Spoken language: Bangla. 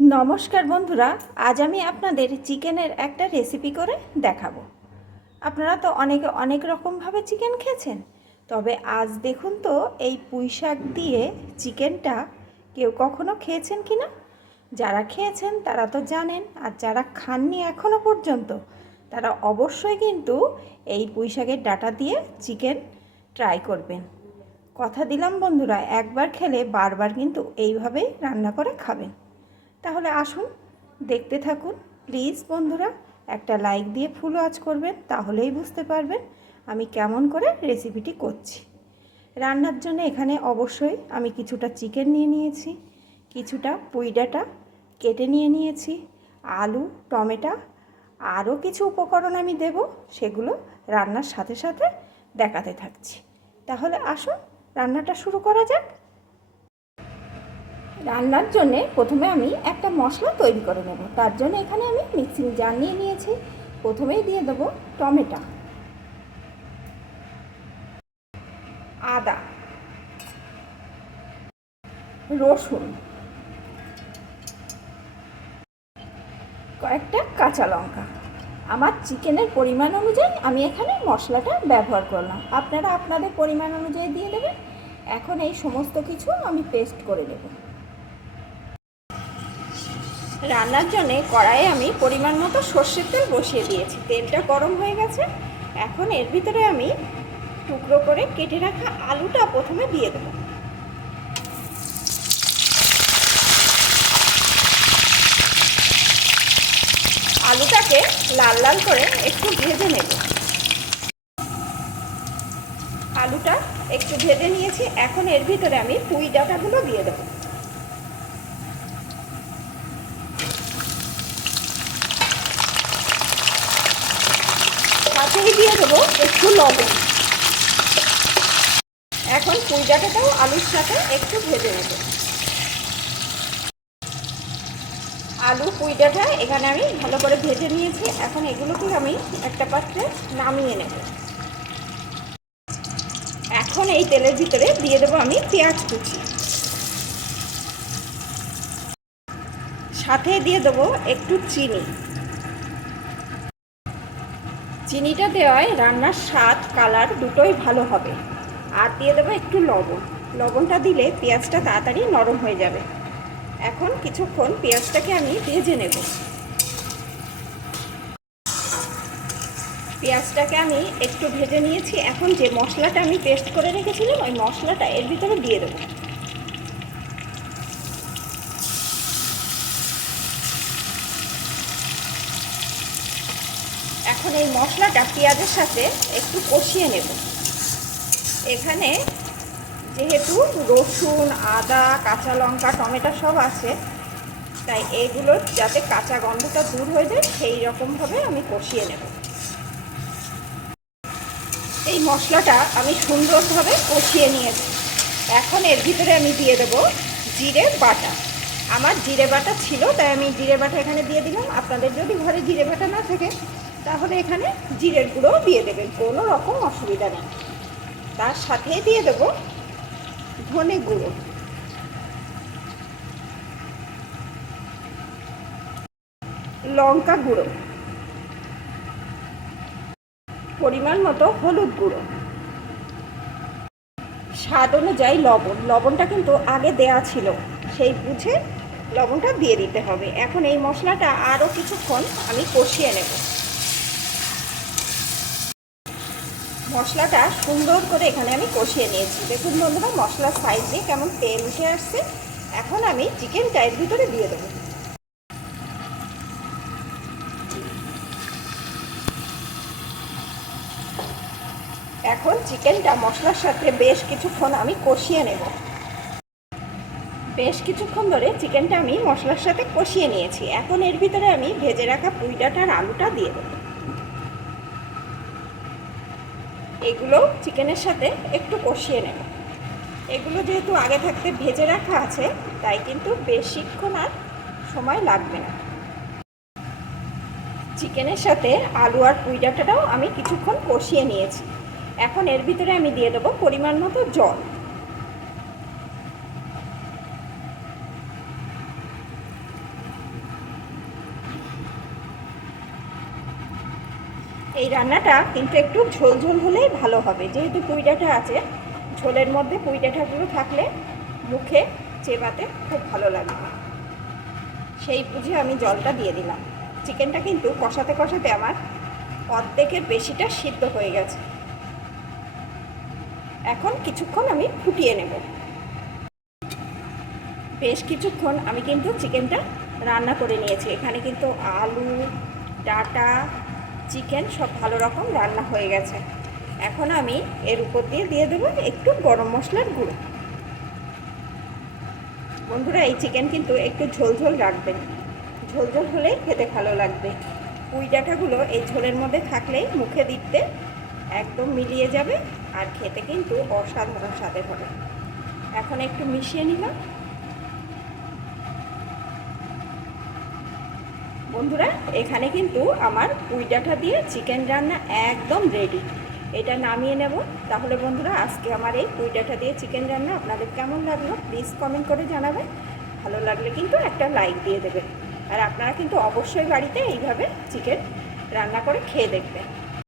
নমস্কার বন্ধুরা, আজ আমি আপনাদের চিকেনের একটা রেসিপি করে দেখাবো। আপনারা তো অনেকে অনেক রকমভাবে চিকেন খেয়েছেন, তবে আজ দেখুন তো এই পুঁই শাক দিয়ে চিকেনটা কেউ কখনো খেয়েছেন কি না? যারা খেয়েছেন তারা তো জানেন, আর যারা খাননি এখনও পর্যন্ত, তারা অবশ্যই কিন্তু এই পুঁই শাকের ডাটা দিয়ে চিকেন ট্রাই করবেন। কথা দিলাম বন্ধুরা, একবার খেলে বারবার কিন্তু এইভাবেই রান্না করে খাবেন। তাহলে আসুন, দেখতে থাকুন। প্লিজ বন্ধুরা, একটা লাইক দিয়ে ফুল ওয়াচ করবেন, তাহলেই বুঝতে পারবেন আমি কেমন করে রেসিপিটি করছি। রান্নার জন্য এখানে অবশ্যই আমি কিছুটা চিকেন নিয়ে নিয়েছি, কিছুটা পুঁই ডাঁটা কেটে নিয়ে নিয়েছি, আলু, টমেটো, আরও কিছু উপকরণ আমি দেব, সেগুলো রান্নার সাথে সাথে দেখাতে থাকছি। তাহলে আসুন, রান্নাটা শুরু করা যাক। রান্নার জন্য প্রথমে আমি একটা মশলা তৈরি করে নেব। তার জন্য এখানে আমি মিক্সিং জার নিয়ে নিয়েছি। প্রথমেই দিয়ে দেবো টমেটো। আদা। রসুন। কয়েকটা কাঁচা লঙ্কা। আমার চিকেনের পরিমাণ অনুযায়ী আমি এখানে মশলাটা ব্যবহার করলাম। আপনারা আপনাদের পরিমাণ অনুযায়ী দিয়ে দেবেন। এখন এই সমস্ত কিছু আমি পেস্ট করে নেব। রান্নার জন্যে কড়াইয়ে আমি পরিমাণ মতো সর্ষের তেল বসিয়ে দিয়েছি। তেলটা গরম হয়ে গেছে। এখন এর ভিতরে আমি টুকরো করে কেটে রাখা আলুটা প্রথমে দিয়ে দেবো। আলুটাকে লাল লাল করে একটু ভেজে নেব। আলুটা একটু ভেজে নিয়েছি। এখন এর ভিতরে আমি পুঁই ডাটাগুলো দিয়ে দেবো সাথেই দিয়ে দেবো একটু লবণ। এখন পুঁই ডাঁটাটাও আলুর সাথে একটু ভেজে নেব। আলু পুঁই ডাঁটা এখানে আমি ভালো করে ভেজে নিয়েছি। এখন এগুলোকে আমি একটা পাত্রে নামিয়ে নেব। এখন এই তেলের ভিতরে দিয়ে দেবো আমি পেঁয়াজ কুচি। সাথে দিয়ে দেবো একটু চিনি। চিনিটা দেওয়ায় রান্নার স্বাদ, কালার দুটোই ভালো হবে। আর দিয়ে দেবো একটু লবণ। লবণটা দিলে পেঁয়াজটা তাড়াতাড়ি নরম হয়ে যাবে। এখন কিছুক্ষণ পেঁয়াজটাকে আমি ভেজে নেব। পেঁয়াজটাকে আমি একটু ভেজে নিয়েছি। এখন যে মশলাটা আমি পেস্ট করে রেখেছিলাম, ওই মশলাটা এর ভিতরে দিয়ে দেবো। এখন এই মশলাটা পেঁয়াজের সাথে একটু কষিয়ে নেব। এখানে যেহেতু রসুন, আদা, কাঁচা লঙ্কা, টমেটো সব আছে, তাই এইগুলোর যাতে কাঁচা গন্ধটা দূর হয়ে যায়, সেই রকমভাবে আমি কষিয়ে নেব। এই মশলাটা আমি সুন্দরভাবে কষিয়ে নিয়েছি। এখন এর ভিতরে আমি দিয়ে দেব জিরে বাটা। আমার জিরে বাটা ছিল, তাই আমি জিরে বাটা এখানে দিয়ে দিলাম। আপনাদের যদি ঘরে জিরে বাটা না থাকে তাহলে এখানে জিরের গুঁড়োও দিয়ে দেবেন, কোনো রকম অসুবিধা নেই। তার সাথে দিয়ে দেবো ধনে গুঁড়ো। লঙ্কা গুঁড়ো। পরিমাণ মতো হলুদ গুঁড়ো। স্বাদ অনুযায়ী লবণ। লবণটা কিন্তু আগে দেয়া ছিল, সেই বুঝে লবণটা দিয়ে দিতে হবে। এখন এই মশলাটা আরও কিছুক্ষণ আমি কষিয়ে নেব। মশলাটা সুন্দর করে এখানে আমি কষিয়ে নিয়েছি। দেখুন বন্ধুরা, মশলার সাইজ দিয়ে কেমন তেল উঠে আসছে। এখন আমি চিকেনটা এর ভিতরে দিয়ে দেবো। এখন চিকেনটা মশলার সাথে বেশ কিছুক্ষণ আমি কষিয়ে নেব। বেশ কিছুক্ষণ ধরে চিকেনটা আমি মশলার সাথে কষিয়ে নিয়েছি। এখন এর ভিতরে আমি ভেজে রাখা পুইডাটার আলুটা দিয়ে দেবো। এগুলো চিকেনের সাথে একটু কষিয়ে নেব। এগুলো যেহেতু আগে থাকতে ভেজে রাখা আছে, তাই কিন্তু বেশিক্ষণ আর সময় লাগবে না। চিকেনের সাথে আলু আর পুঁই ডাঁটাটাও আমি কিছুক্ষণ কষিয়ে নিয়েছি। এখন এর ভিতরে আমি দিয়ে দেবো পরিমাণ মতো জল। এই রান্নাটা কিন্তু একটু ঝোল ঝোল হলেই ভালো হবে। যেহেতু পুঁই ডাঁটা আছে, ঝোলের মধ্যে পুঁই ডাঁটাগুলো থাকলে মুখে চেবাতে খুব ভালো লাগবে সেই বুঝে আমি জলটা দিয়ে দিলাম। চিকেনটা কিন্তু কষাতে কষাতে আমার অর্ধেকের বেশিটা সিদ্ধ হয়ে গেছে। এখন কিছুক্ষণ আমি ফুটিয়ে নেব। বেশ কিছুক্ষণ আমি কিন্তু চিকেনটা রান্না করে নিয়েছি। এখানে কিন্তু আলু, ডাটা চিকেন সব ভালো রকম রান্না হয়ে গেছে। এখন আমি এর উপর দিয়ে দিয়ে দেবো একটু গরম মশলার গুঁড়ো। বন্ধুরা, এই চিকেন কিন্তু একটু ঝোল ঝোল রাখবেন। ঝোল ঝোল হলেই খেতে ভালো লাগবে। পুঁই ডাঁটাগুলো এই ঝোলের মধ্যে থাকলেই মুখে দিতে একদম মিলিয়ে যাবে আর খেতে কিন্তু অসাধারণ স্বাদের হবে। এখন একটু মিশিয়ে নিলাম। বন্ধুরা, এখানে কিন্তু আমার পুঁই ডাঁটা দিয়ে চিকেন রান্না একদম রেডি এটা নামিয়ে নেব। তাহলে বন্ধুরা, আজকে আমার এই পুঁই ডাঁটা দিয়ে চিকেন রান্না আপনাদের কেমন লাগল? প্লিজ কমেন্ট করে জানাবেন। ভালো লাগলে কিন্তু একটা লাইক দিয়ে দেবেন। আর আপনারা কিন্তু অবশ্যই বাড়িতে এইভাবে চিকেন রান্না করে খেয়ে দেখবেন।